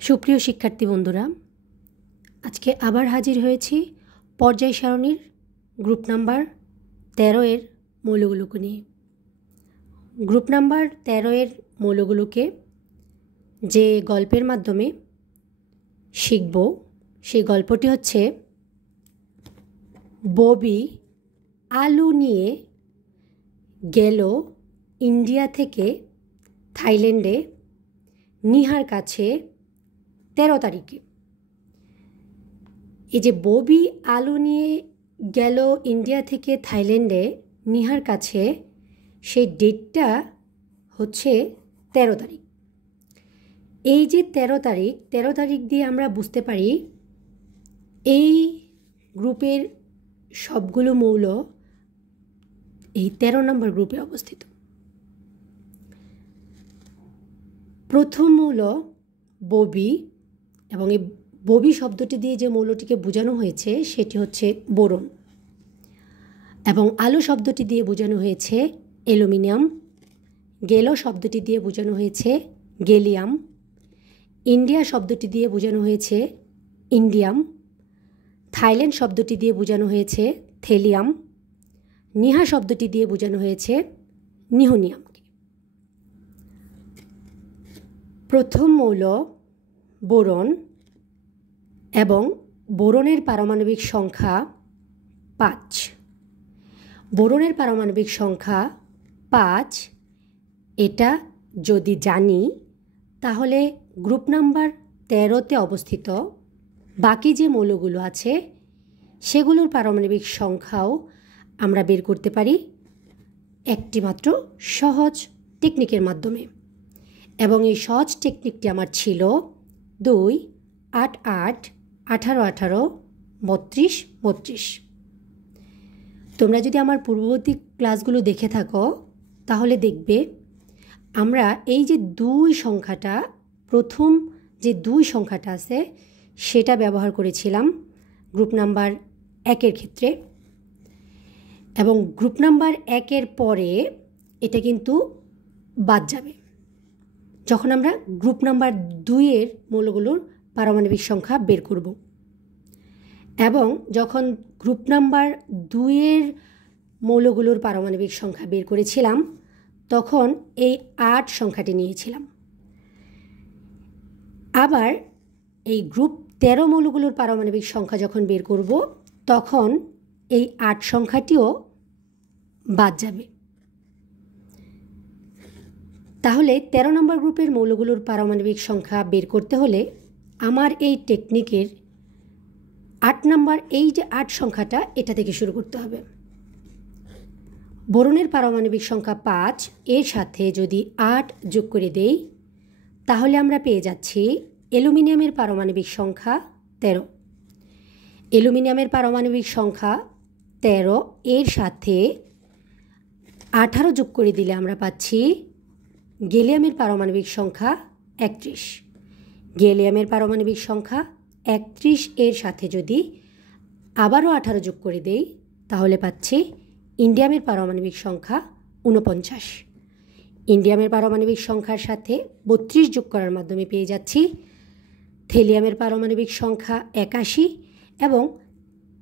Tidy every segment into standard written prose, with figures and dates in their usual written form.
সুপ্রিয় শিক্ষার্থী বন্ধুরা, আজকে আবার হাজির হয়েছি পর্যায় সারণীর গ্রুপ নাম্বার 13 এর মৌলগুলোকে নিয়ে। গ্রুপ নাম্বার 13 এর মৌলগুলোকে যে গল্পের মাধ্যমে শিখব সেই গল্পটি হচ্ছে ববি আলু নিয়ে গেল ইন্ডিয়া থেকে থাইল্যান্ডে নিহার কাছে 13 তারিখে। এই যে ববি আলু নিয়ে গেল ইন্ডিয়া থেকে থাইল্যান্ডে নিহার কাছে, সেই ডেটটা হচ্ছে 13 তারিখ। এই যে 13 তারিখ দিয়ে আমরা বুঝতে পারি এই গ্রুপের সবগুলো মৌল এই 13 নম্বর গ্রুপে অবস্থিত। প্রথম মৌল ববি, এবং এই ববি শব্দটি দিয়ে যে মৌলটিকে বোঝানো হয়েছে সেটি হচ্ছে বোরন, এবং আলু শব্দটি দিয়ে বোঝানো হয়েছে অ্যালুমিনিয়াম, গেলো শব্দটি দিয়ে বোঝানো হয়েছে গেলিয়াম, ইন্ডিয়া শব্দটি দিয়ে বোঝানো হয়েছে ইন্ডিয়াম, থাইল্যান্ড শব্দটি দিয়ে বোঝানো হয়েছে থেলিয়াম, নিহা শব্দটি দিয়ে বোঝানো হয়েছে নিহোনিয়ামকে। প্রথম মৌল বোরন, এবং বোরনের পারমাণবিক সংখ্যা 5। বোরনের পারমাণবিক সংখ্যা 5 এটা যদি জানি, তাহলে গ্রুপ নাম্বার 13তে অবস্থিত বাকি যে মৌলগুলো আছে সেগুলোর পারমাণবিক সংখ্যাও আমরা বের করতে পারি একটি মাত্র সহজ টেকনিকের মাধ্যমে। এবং এই সহজ টেকনিকটি আমার ছিল 2, 8, 8, 18, 18, 32, 32। তোমরা যদি আমার পূর্ববর্তী ক্লাসগুলো দেখে থাকো তাহলে দেখবে আমরা এই যে 2 সংখ্যাটা, প্রথম যে 2 সংখ্যাটা আছে সেটা ব্যবহার করেছিলাম গ্রুপ নাম্বার 1-এর ক্ষেত্রে, এবং গ্রুপ নাম্বার 1-এর পরে এটা কিন্তু বাদ যাবে যখন আমরা গ্রুপ নাম্বার 2-এর মৌলগুলোর পারমাণবিক সংখ্যা বের করব। এবং যখন গ্রুপ নাম্বার 2-এর মৌলগুলোর পারমাণবিক সংখ্যা বের করেছিলাম তখন এই 8 সংখ্যাটি নিয়েছিলাম। আবার এই গ্রুপ 13 মৌলগুলোর পারমাণবিক সংখ্যা যখন বের করব তখন এই 8 সংখ্যাটিও বাদ যাবে। তাহলে 13 নম্বর গ্রুপের মৌলগুলোর পারমাণবিক সংখ্যা বের করতে হলে আমার এই টেকনিকের 8 নম্বর, এই যে 8 সংখ্যাটা, এটা থেকে শুরু করতে হবে। বোরনের পারমাণবিক সংখ্যা 5, এর সাথে যদি 8 যোগ করে দেই তাহলে আমরা পেয়ে যাচ্ছি অ্যালুমিনিয়ামের পারমাণবিক সংখ্যা 13। অ্যালুমিনিয়ামের পারমাণবিক সংখ্যা 13, এর সাথে 18 যোগ করে দিলে আমরা পাচ্ছি গেলিয়ামের পারমাণবিক সংখ্যা 31। গেলিয়ামের পারমাণবিক সংখ্যা 31 এর সাথে যদি আবারও 18 যোগ করে দেই তাহলে পাচ্ছি ইন্ডিয়ামের পারমাণবিক সংখ্যা 49। ইন্ডিয়ামের পারমাণবিক সংখ্যার সাথে 32 যোগ করার মাধ্যমে পেয়ে যাচ্ছি থেলিয়ামের পারমাণবিক সংখ্যা 81, এবং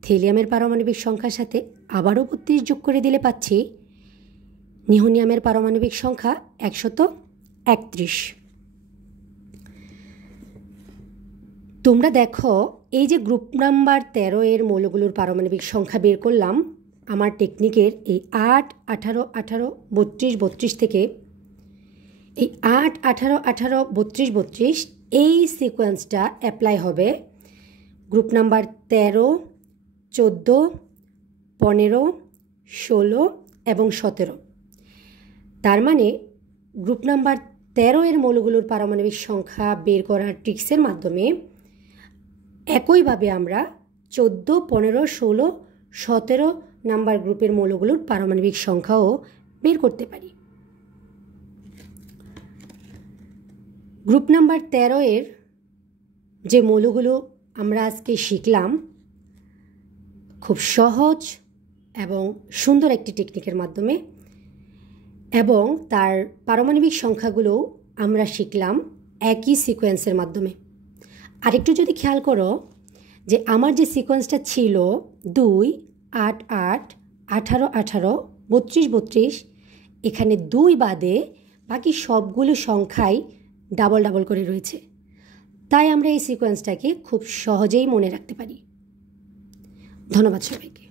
থেলিয়ামের পারমাণবিক সংখ্যার সাথে আবারও 32 যোগ করে দিলে পাচ্ছি নিহোনিয়ামের পারমাণবিক সংখ্যা 131। তোমরা দেখো এই যে গ্রুপ নাম্বার 13 এর মৌলগুলোর পারমাণবিক সংখ্যা বের করলাম আমার টেকনিকের এই 8, 18, 18, 32, 32 থেকে, এই 8, 18, 18, 32, 32 এই সিকোয়েন্সটা অ্যাপ্লাই হবে গ্রুপ নাম্বার 13, 14, 15, 16 এবং 17। তার মানে গ্রুপ নাম্বার 13 এর মৌলগুলোর পারমাণবিক সংখ্যা বের করার ট্রিক্সের মাধ্যমে একইভাবে আমরা 14, 15, 16, 17 নাম্বার গ্রুপের মৌলগুলোর পারমাণবিক সংখ্যাও বের করতে পারি। গ্রুপ নাম্বার 13 এর যে মৌলগুলো আমরা আজকে শিখলাম খুব সহজ এবং সুন্দর একটি টেকনিকের মাধ্যমে, এবং তার পারমাণবিক সংখ্যাগুলো আমরা শিখলাম একই সিকোয়েন্সের মাধ্যমে। আরেকটু যদি খেয়াল করো যে আমার যে সিকোয়েন্সটা ছিল 2 8 8 18 18 32 32, এখানে 2 বাদে বাকি সবগুলো সংখ্যাই ডাবল ডাবল করে রয়েছে। তাই আমরা এই সিকোয়েন্সটাকে খুব সহজেই মনে রাখতে পারি। ধন্যবাদ সবাইকে।